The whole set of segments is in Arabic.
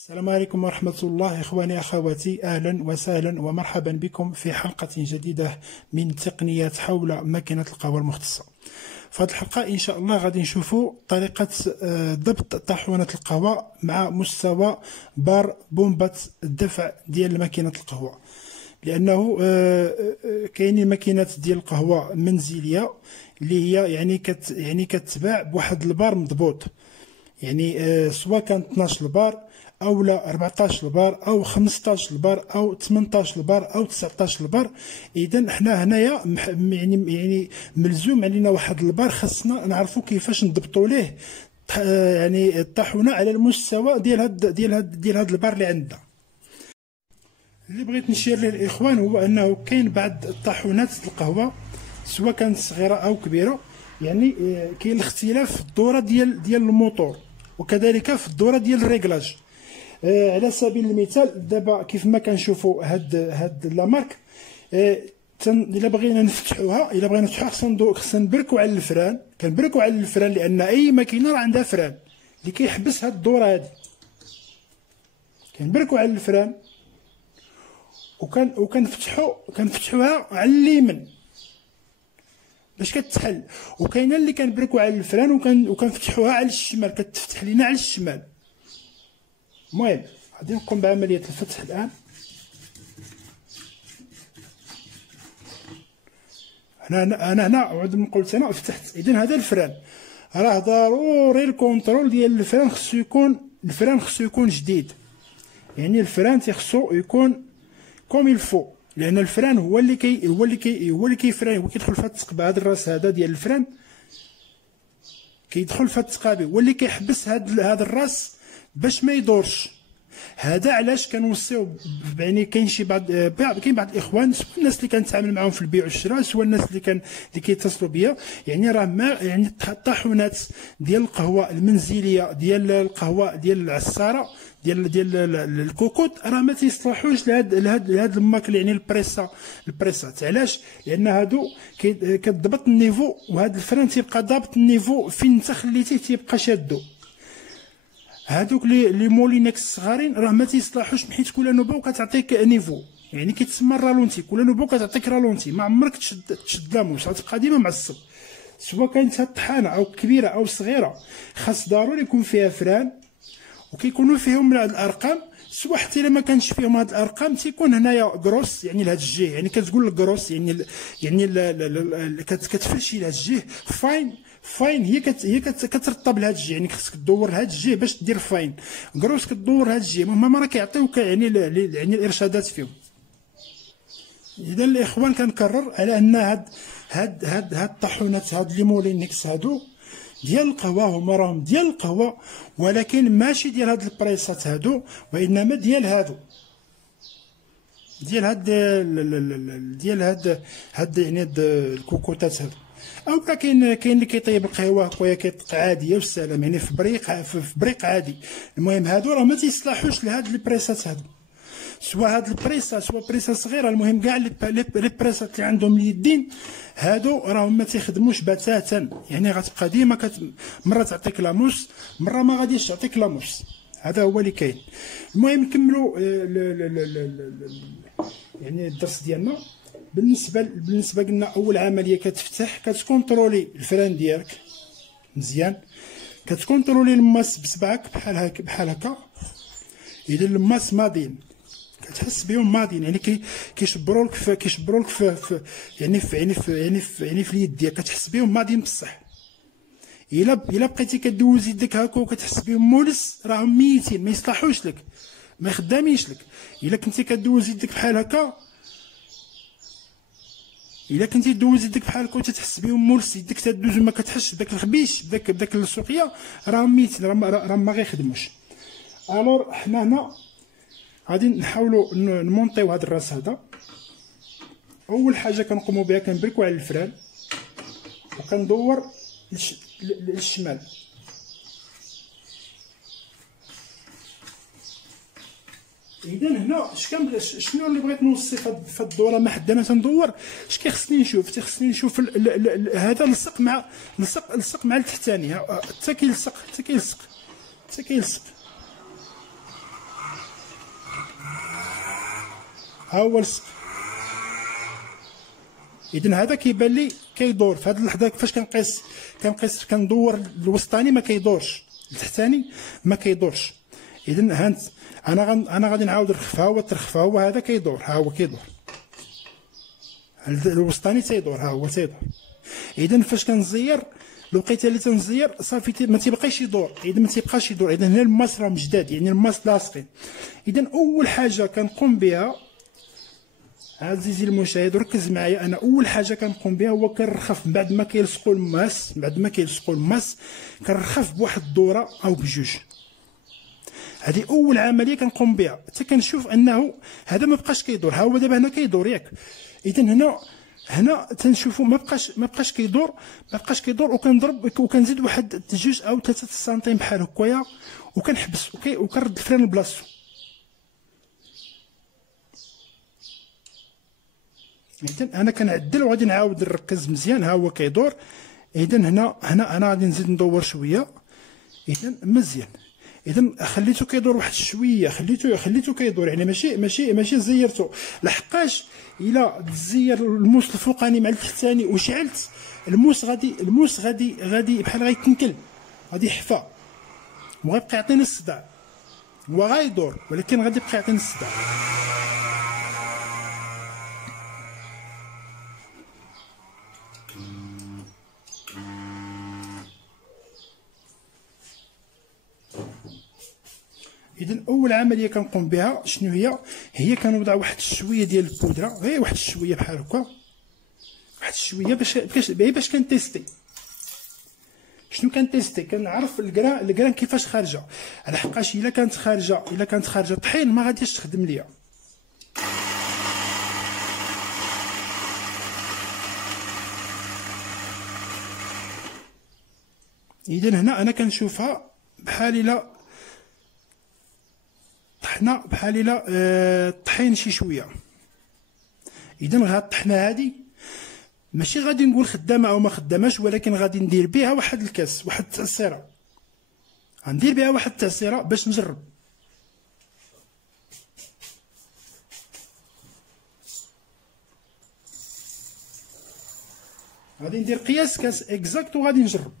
السلام عليكم ورحمة الله إخواني أخواتي، أهلا وسهلا ومرحبا بكم في حلقة جديدة من تقنيات حول ماكينة القهوة المختصة. في هذه الحلقة إن شاء الله غادي نشوفوا طريقة ضبط طاحونة القهوة مع مستوى بار بومبة الدفع ديال ماكينة القهوة، لأنه كاينين ماكينات ديال القهوة منزلية اللي هي يعني كتباع بواحد البار مضبوط، يعني سواء كان 12 البار او لا 14 البار او 15 البار او 18 البار او 19 البار. اذا حنا هنايا يعني ملزوم علينا واحد البار، خاصنا نعرفوا كيفاش نضبطوا ليه يعني الطاحونه على المستوى ديال هاد البار اللي عندنا. اللي بغيت نشير ليه الاخوان هو انه كاين بعض الطاحونات القهوه سواء كانت صغيره او كبيره، يعني كاين الاختلاف في الدوره ديال الموتور وكذلك في الدوره ديال الريغلاج. على سبيل المثال دابا كيف ما كنشوفوا هاد لا مارك، الا بغينا نفتحوها خصنا نبركوا على الفران، كنبركوا على الفران لان اي ماكينه راه عندها فران اللي كيحبس هاد الدوره هادي. كنبركوا على الفران كنفتحوها على اليمين باش كتحل، وكاينه اللي كنبركوا على الفران وكنفتحوها على الشمال كتفتح لينا على الشمال. المهم غادي نقوم بعمليه الفتح الان. انا هنا عود من قلت انا فتحت. اذا هذا الفران راه ضروري الكونترول ديال الفران خصو يكون جديد، يعني الفران تيخصو يكون كوم الفو، لان الفران هو اللي كيفران، هو كيدخل في هذا الثقب، هذا الراس هذا ديال الفران كيدخل في هذا الثقابي، هو اللي كيحبس هذا الراس باش ما يدورش. هذا علاش كنوصيو، يعني كاين بعض الاخوان سواء الناس اللي كنتعامل معاهم في البيع والشراء سواء الناس اللي كيتصلوا بيا، يعني راه ما يعني الطاحونات ديال القهوه المنزليه ديال القهوه ديال العصاره ديال الكوكوط راه ما تيصلحوش لهاد الماكل، يعني البريسات. علاش؟ لان هادو كتضبط النيفو، وهذا الفران تيبقى ضابط النيفو فين انت خليتيه تيبقى شادو. هادوك لي مولينكس الصغارين راه ما تيصلحوش، حيت كل نوبه كتعطيك نيفو، يعني كيتسمى رالونتي، كل نوبه كتعطيك رالونتي، ما عمرك تشد لاموس، غتبقى ديما معصب. سواء كانت الطحانه او كبيره او صغيره خاص ضروري يكون فيها فران، وكيكونوا فيهم هاد الارقام. سواء حتى الا ما كانش فيهم هاد الارقام تيكون هنايا كروس، يعني لهاد الجهه، يعني كتقول لك كروس يعني كتفرشي لهاد الجهه فاين هي كترطب لهاد الجهه، يعني خصك تدور لهاد الجهه باش دير فاين. كروس كدور لهاد الجهه، هما راه كيعطيوك يعني الارشادات فيهم. اذا الاخوان كنكرر على ان هاد الطاحونات، هاد لي مولينكس هادو ديال القهوه، هما راهم ديال القهوه، ولكن ماشي ديال هاد البريسات هادو، وانما ديال هاد يعني هاد الكوكوطات هادو. او كاين اللي كيطيب القهوه خويا عاديه والسلام، يعني في بريق عادي. المهم هادو راه ما تيصلحوش لهاد البريسات هادو، سواء هاد البريسات سواء بريسات صغيره. المهم كاع لي بريسات اللي عندهم اليدين هادو راهم ما تيخدموش بتاتا، يعني غتبقى ديما مره تعطيك لاموس مره ما غاديش تعطيك لاموس. هذا هو اللي كاين. المهم نكملوا يعني الدرس ديالنا. بالنسبه قلنا اول عمليه كتكونترولي الفران ديالك مزيان، كتكونترولي الماس بصبعك بحال هكا. اذا الماس ماضيين كتحس بهم ماضيين، يعني كيشبروا لك في في اليد ديالك، كتحس بهم ماضيين بصح. الا بقيتي كدوز يدك هكا وكتحس بهم مولس راهم ميتين، ما يصلحوش لك، ما خدامينش لك. الا كنتي كدوز يدك بحال هكا، الا كنتي دوز يدك بحال هكا وتتحس بهم مولس، يدك تدوز وما كتحسش بداك الخبيش بداك السوقيه، راهم ميتين، راهم ما غيخدموش. الور حنا هنا غادي نحاولوا نمونطيو هذا الراس هذا. اول حاجه كنقوموا بها كنبركوا على الفران وكندور للشمال. اذا هنا شنو اللي بغيت نوصي في الدوره ما حد انا تندور، اش كيخصني نشوف؟ تيخصني نشوف هذا لصق مع التحتاني، حتى كيلصق ها هو لصق. اذا هذا كيبان لي كيدور في هذه اللحظه. كيفاش كنقيس كندور الوسطاني ما كيدورش، التحتاني ما كيدورش. اذا هانت انا غادي نعاود نرخفها، هو ترخفها، هو هذا كيدور، ها هو كيدور، الوسطاني تيدور، ها هو تيدور. اذا فاش كنزير الوقيته اللي تنزير صافي ما تيبقاش يدور، اذا ما تيبقاش يدور، اذا هنا الماس راهم جداد، يعني الماس لاصقين. اذا اول حاجه كنقوم بها عزيزي المشاهد وركز معايا، انا اول حاجه كنقوم بها هو كنرخف بعد ما كيلصقوا الماس، كنرخف بواحد الدوره او بجوج. هذه اول عمليه كنقوم بها حتى كنشوف انه هذا ما بقاش كيدور. ها هو دابا هنا كيدور ياك، اذا هنا تنشوفوا ما بقاش كيدور، وكنضرب وكنزيد واحد 2 أو 3 سنتيم بحال هكايا، وكنحبس وكنرد الفران لبلاصتو. اذا انا كنعدل وغادي نعاود نركز مزيان. ها هو كيدور. اذا هنا انا غادي نزيد ندور شويه. اذا مزيان. اذا خليته كيدور واحد شويه، خليته كيدور، يعني ماشي زيرته، لحقاش الا تزير الموس الفوقاني مع التحتاني وشعلت الموس غادي بحال غيتنكل، غادي يحفى وغيبقى يعطيني الصداع. هو غيدور ولكن غادي يبقى يعطيني الصداع. اذا اول عمليه كنقوم بها شنو هي كنوضع واحد شويه ديال البودره، غير واحد شويه بحال هكا، واحد شويه باش كنتيستي. شنو كنتيستي؟ كنعرف الكران كيفاش خارجه، على حقاش الا كانت خارجه طحين ما غاديش تخدم ليا. اذا هنا انا كنشوفها بحال الا طحنا، بحال الا طحين شي شويه. اذا هاد الطحنه هادي ماشي غادي نقول خدامه او ما خداماش، ولكن غادي ندير بها واحد الكاس، واحد التعصيره، غندير بها واحد التعصيره باش نجرب. غادي ندير قياس كاس اكزاكت وغادي نجرب.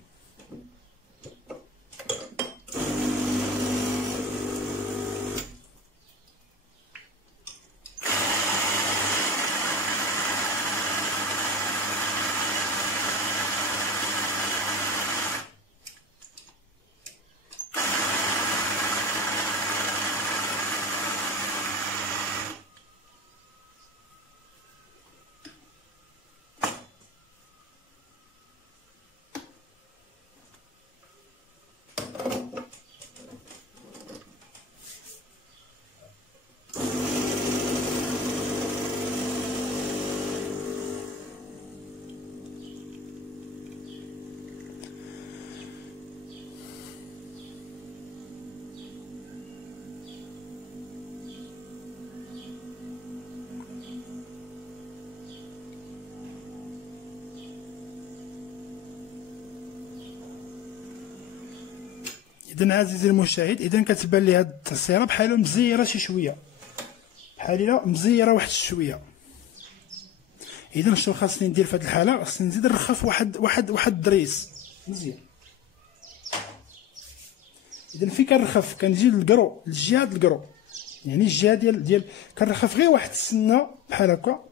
اذا عزيزي المشاهد، اذا كتبان لي هاد التعصيره بحال مزيره شي شويه، بحال الا مزيره واحد شويه. اذا شنو خاصني ندير في هاد الحاله؟ خاصني نزيد نرخف واحد الدريس مزيان. اذا فين كنرخف كنجي للكرو، للجهه د الكرو، يعني الجهه ديال كنرخف غير واحد السنه بحال هكا،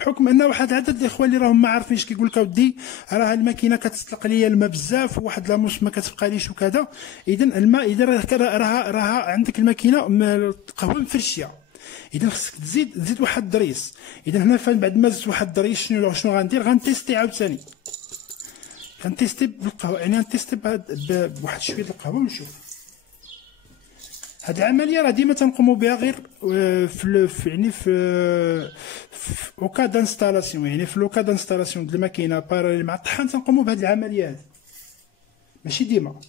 بحكم ان واحد عدد الاخوان اللي راهم ما عارفينش كيقول لك اودي راه الماكينه كتطلق ليا الماء بزاف وواحد لاموس ما كتبقاليش وكذا. اذا الماء اذا راه عندك الماكينه القهوه مفرشيه، اذا خصك تزيد واحد الدريس. اذا هنا بعد ما زدت واحد الدريس شنو غندير؟ غنتيستي عاوتاني، كنتيستي بالقهوه، يعني غنتيستي بواحد شويه د القهوه ونشوف. هاد العمليه راه ديما تنقوموا بها غير في اوكا دانستالاسيون، يعني في لوكا دانستالاسيون د الماكينه باراليل مع الطحان تنقوموا بهاد العمليه هادي، ماشي ديما.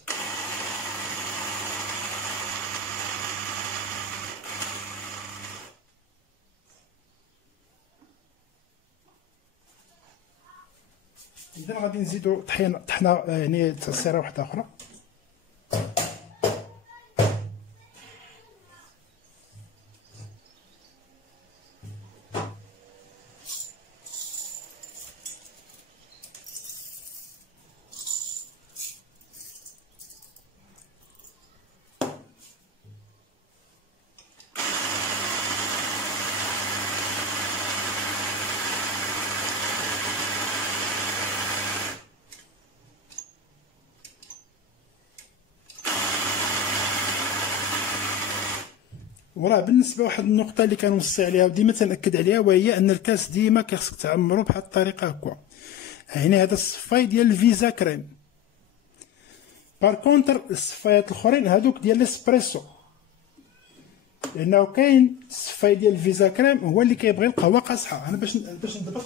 اذا غادي نزيدو طحنه يعني تعصيره واحده اخرى. وراه بالنسبه واحد النقطه اللي كنوصي عليها وديما تنأكد عليها، وهي ان الكاس ديما كيخصك تعمرو بهاد الطريقه هكا. يعني هذا الصفاي ديال الفيزا كريم. بار كونتر الصفايات الاخرين هادوك ديال الاسبريسو، لانه كاين الصفاي ديال الفيزا كريم هو اللي كيبغي القهوه قاصحه. انا باش نضبط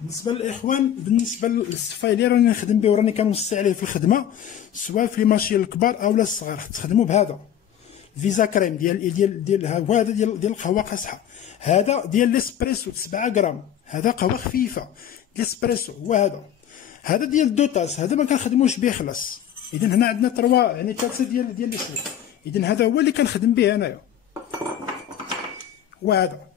بالنسبه للاخوان، بالنسبه للصفاي اللي راني نخدم به وراني كنوصي عليه في الخدمه، سواء في لي ماشين الكبار او لا الصغار، تخدموا بهذا فيزا كريم ديال هذا ديال القهوه قاصحه. هذا ديال الاسبريسو 7 غرام، هذا قهوه خفيفه الاسبريسو هو هذا ديال الدوطاس، هذا ما كنخدموش به خلاص. اذا هنا عندنا 3 يعني 3 ديال لي شوي. اذا هذا هو اللي كنخدم به انايا، وهذا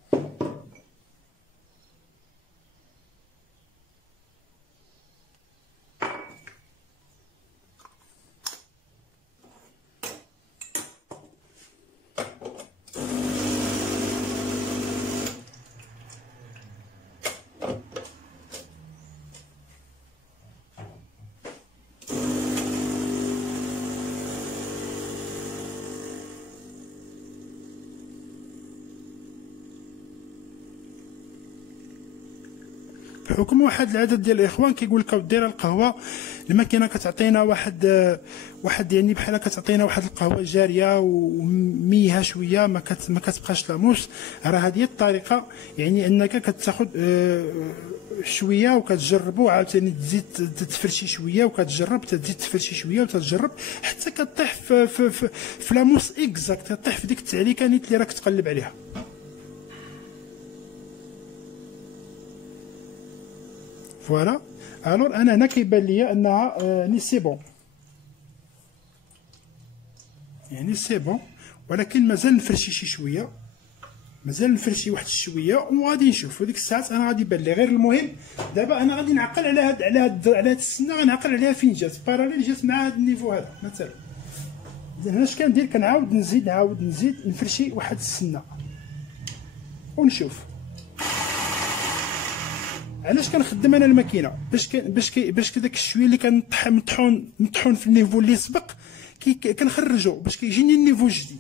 بحكم واحد العدد ديال الاخوان كيقول لك دير القهوه الماكينه كتعطينا واحد يعني بحال كتعطينا واحد القهوه جاريه وميها شويه ما كتبقاش لاموس. راه هذه الطريقه، يعني انك كتاخذ شويه وكتجربوا عاوتاني تزيد تفرشي شويه وكتجرب تزيد تفرشي شويه وتتجرب حتى كطيح في لاموس اكزاكت، كطيح في ديك التعليكه نيت اللي راك تقلب عليها. فوالا الور انا هنا كيبان ليا انها ني سي بون، يعني سي بون، ولكن مازال نفرشي شي شويه، مازال نفرشي واحد الشويه وغادي نشوف. وديك الساعات انا غادي يبان لي. غير المهم دابا انا غادي نعقل على هاد السنه، غنعقل عليها فين جات باراليل جات مع هاد النيفو هذا مثلا. اذا هنا اش كندير؟ كنعاود نزيد نفرشي واحد السنه ونشوف. علاش كنخدم انا الماكينه؟ باش داك الشويه اللي كان مطحون في النيفو اللي سبق كنخرجو باش كيجيني النيفو الجديد.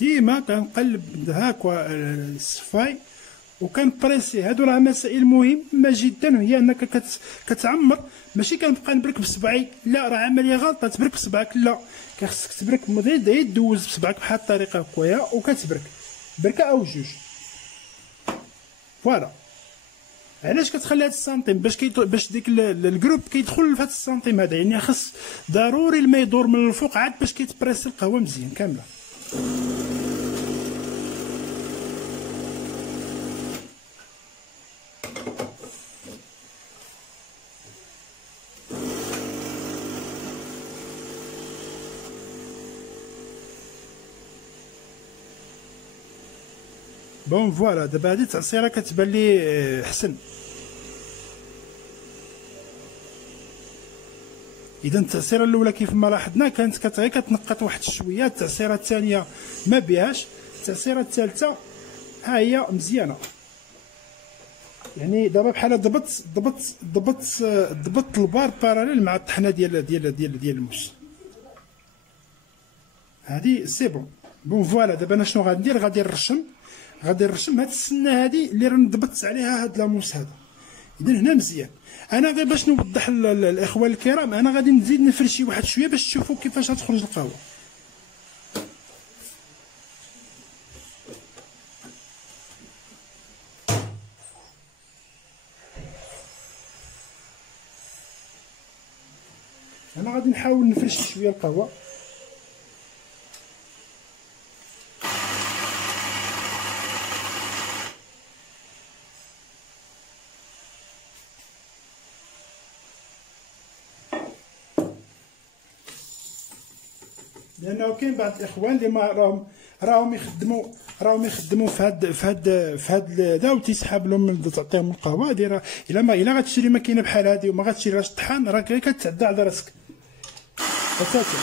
ديما كنقلب هاكا الصفاي وكنبريسي. هادو راه مسائل مهمه جدا، هي انك كتعمر. ماشي كنبقى نبرك بصبعي، لا، راه عمليه غلطه تبرك بصبعك، لا، كيخصك تبرك غير دوز بصبعك بحال الطريقه هكايا وكتبرك بركه او جوج. فوالا علاش كتخلي هاد السنتيم؟ باش ديك الجروب كيدخل في هاد السنتيم هذا، يعني خص ضروري الماء يدور من الفوق عاد باش كيتبريسي القهوه مزيان كامله. بون فوالا دابا هادي التعصيره كتبان لي حسن. اذا التعصيره الاولى كيف ما لاحظنا كانت غير كتنقط واحد الشويه، التعصيره الثانيه ما بيهاش، التعصيره الثالثه ها هي مزيانه. يعني دابا بحال ضبط البار باراليل مع الطحنه ديال الموس. هادي سي بون. بون فوالا دابا انا شنو غندير؟ غادي نرشم هاد السنه هادي اللي راني ضبطت عليها هاد لاموس هذا. اذا هنا مزيان. انا غير باش نوضح الاخوان الكرام، انا غادي نزيد نفرشي واحد شويه باش تشوفوا كيفاش غتخرج القهوه. انا غادي نحاول نفرشي شويه القهوه. لانه كاين بعض الاخوان اللي ما راهم يخدموا في هاد هذا وتيسحاب لهم تعطيهم القهوه دايره. الا غتشري ماكينه بحال هذه وما غتشريهاش طحان راك كتعدى على راسك اساسا.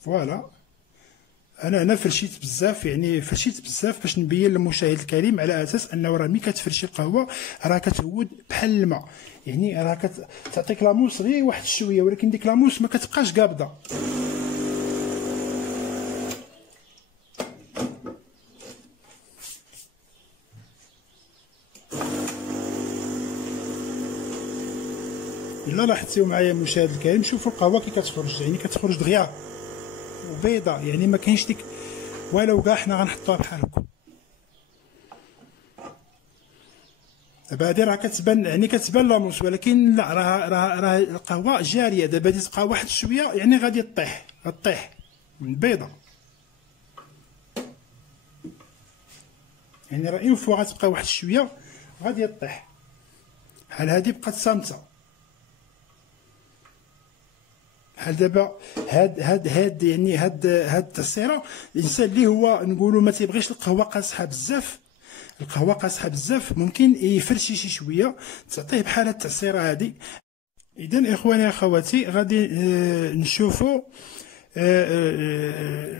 فوالا انا هنا فرشيت بزاف، يعني فرشيت بزاف باش نبين للمشاهد الكريم على اساس انه راه ملي كتفرشي القهوه راه كتعود بحال الماء، يعني راه كتعطيك لاموس غير واحد شويه، ولكن ديك لاموس ما كتبقاش قابضه. الا لاحظتيو معايا المشاهد الكريم، شوفوا القهوه كي كتخرج، يعني كتخرج دغيا وبيضاء، يعني ما كاينش ديك ولو كاع حنا غنحطوها بحال هكا. دابا هادي راه كتبان، يعني كتبان لاموس، ولكن لا، راه القهوه جاريه. دابا هادي تبقى واحد شويه يعني غادي طيح من بيضه، يعني راه اون فوا غتبقى واحد شويه غادي طيح. بحال هادي بقات صامته، بحال دابا هاد يعني هاد التعصيره. الانسان اللي هو نقولوا ما تيبغيش القهوه قاصحه بزاف ممكن يفرشي شي شويه تعطيه بحال هاد التعصيره هادي. اذا اخواني اخواتي غادي نشوفوا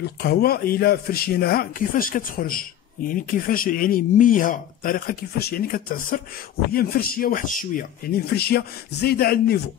القهوه الا فرشيناها كيفاش كتخرج، يعني كيفاش يعني ميها الطريقه كيفاش يعني كتعصر وهي مفرشيه واحد شويه، يعني مفرشيه زايده على النيفو.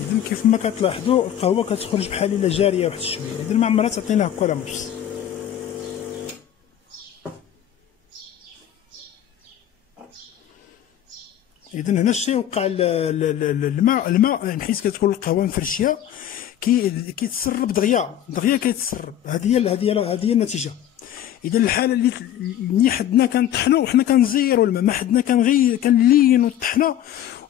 إذن كيف ما كتلاحظوا القهوه كتخرج بحال الا جاريه واحد شويه، إذن ما عمرها تعطينا هكا لاموس. إذن هنا الشيء وقع الماء حيت كتكون القهوه مفرشيه كيتسرب دغيا كيتسرب. هذه هي النتيجه. اذا الحاله اللي ملي حدنا كنطحنوا وحنا كنزيروا الماء، ما حدنا كنلينوا الطحنه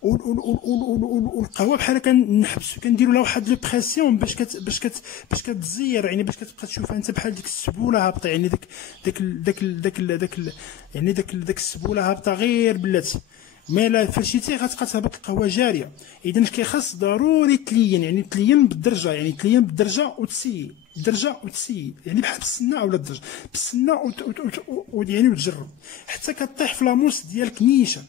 والقهوه بحال كنحبسوا كنديروا لها واحد لو بريسيون باش كتزير، يعني باش كتبقى تشوفها انت بحال ديك السبوله هابطه، يعني داك السبوله هابطه غير بلاتي. مي لا فرشيتي غتبقى تهبط القهوه جاريه. اذا كيخاص ضروري تلين، يعني تلين بالدرجه، يعني تلين بالدرجه وتسيل درجه وتسيل، يعني بحال بالسنه اولا الدرجه بالسنه يعني وتجرب حتى كطيح في لاموس ديالك نيشان.